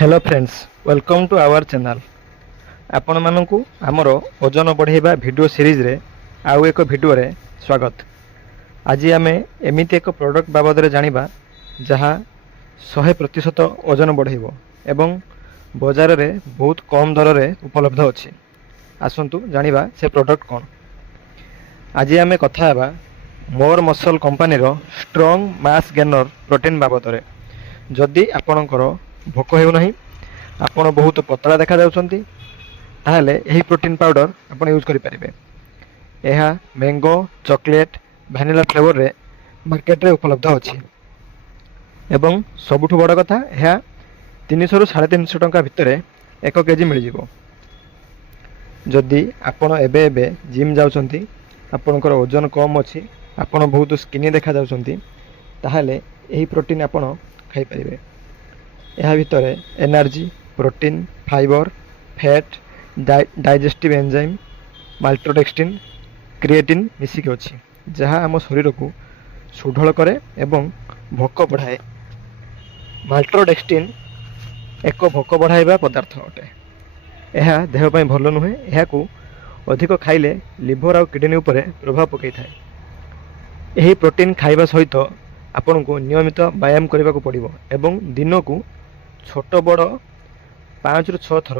Hello friends, welcome to our channel. आपण मानकु आमर ओजन बढ़ाइबा वीडियो सीरीज रे आउ एक वीडियो रे स्वागत। आज आमे एमिति एक प्रोडक्ट बाबद रे जानिबा जहा 100% ओजन बढ़ाइबो एवं बाजार रे बहुत कम दर रे उपलब्ध अछि। आसंतु जानिबा से प्रोडक्ट कोन। आज आमे कथा हेबा मोर मसल कंपनी रो स्ट्रांग मास गेनर प्रोटीन बाबद रे। जदि आपणकर भोक हेउनाही, आपण बहुत पतला देखा जाउछंती, ताहले एही प्रोटीन पाउडर आपण यूज करि परिबे। एहा मैंगो, चॉकलेट, वैनिला फ्लेवर रे मार्केट रे उपलब्ध अछि एवं सबुठु बड़ कथा एहा 300 रु 350 टंका भितरे 1 केजी मिल जिवो। जदि आपण एबे एबे जिम जाउछंती, आपणकर ओजन कम अछि, आपण बहुत स्किनी देखा जाउछंती, ताहले एही प्रोटीन आपण खाई परिबे। यह भितर energy, protein, fibre, fat, digestive enzyme, maltodextrin, creatine मिसिक अछि, जहाँ आम शरीर को सुढल करे एवं भोक बढ़ाए। माल्टोडेक्सटिन एक भोक बढ़ाइबा पदार्थ अटे। यह देह पई भल नुहे। यह अधिक खाइले लिवर और किडनी उपरे प्रभाव पकई थाए। यही प्रोटीन खाइबा सहित आपन को नियमित व्यायाम करने को पड़ो एवं दिन को छोट बड़ 5 रु 6 थर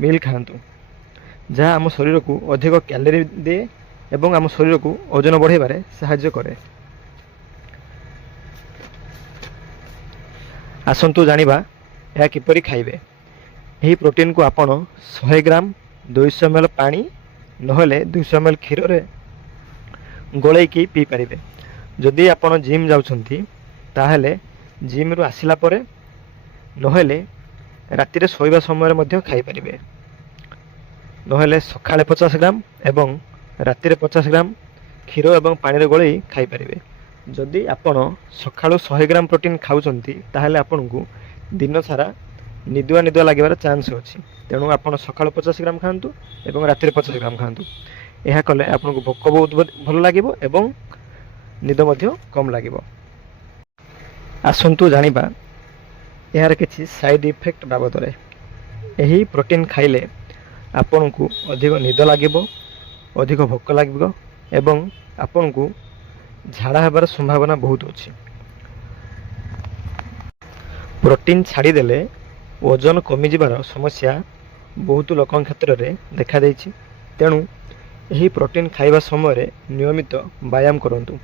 मिल खातु, जहाँ आम शरीर को अधिक कैलोरी दिए एवं आम शरीर को ओजन बढ़ाइबारे साहाय्य करे। आसंतु जानिबा यह किपरि खाइबे। यही प्रोटीन को आपण 100 ग्राम 200 ml पानी नहले 200 ml क्षीर रे गोलेकी पी पारिबे। जदि आपण जिम जाउछंती, ताहले जिम रु आसिला परे नहले राति रे सोइबा समय मध्य खाई पारिबे। नहले सकाळे 50 ग्राम एवं राति रे 50 ग्राम क्षीर एवं पानी रे गोलेई खाई पारिबे। जदि आपण सकाळु 100 ग्राम प्रोटीन खाउछंती, ताहले आपण को दिन सारा निदुआ निदुआ लागिबार चांस अछि। तेणु आपण सकाळु 50 ग्राम खांतु एवं राति रे 50 ग्राम खांतु। यह कले आपण को भोक बहुत भल लागिबो एवं निद मध्य कम लागिबो। आसंतु जानिबा यार किछि साइड इफेक्ट बाबद रे। यही प्रोटीन खाइले आपण को अधिक निद लागिबो, अधिक भोक लागिबो एवं आपण को झाड़ा हेबार संभावना बहुत अछि। प्रोटीन छाड़ी देले ओजन कमी जिबार समस्या बहुत लोकन क्षेत्र रे देखा देछि। तेणु यही प्रोटीन खाइबा समय नियमित व्यायाम करंतु।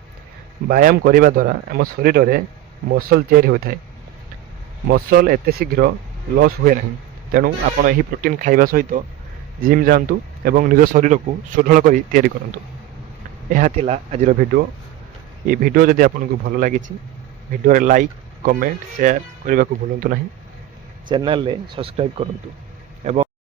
व्यायाम करिबा द्वारा आम शरीर रे मसल तैयारी होता है। मसल एते शीघ्र लॉस हुए नहीं। तेणु आपण यही प्रोटीन खाइबा सहित जिम जांतु एवं निज शरीर को सुढल करी तैयारी करंतु। यह थिला आजिर वीडियो। ये वीडियो जदि आपको भल लगी, वीडियो रे लाइक, कमेंट, शेयर करने को भूलु नहीं। चैनल रे सब्सक्राइब करंतु।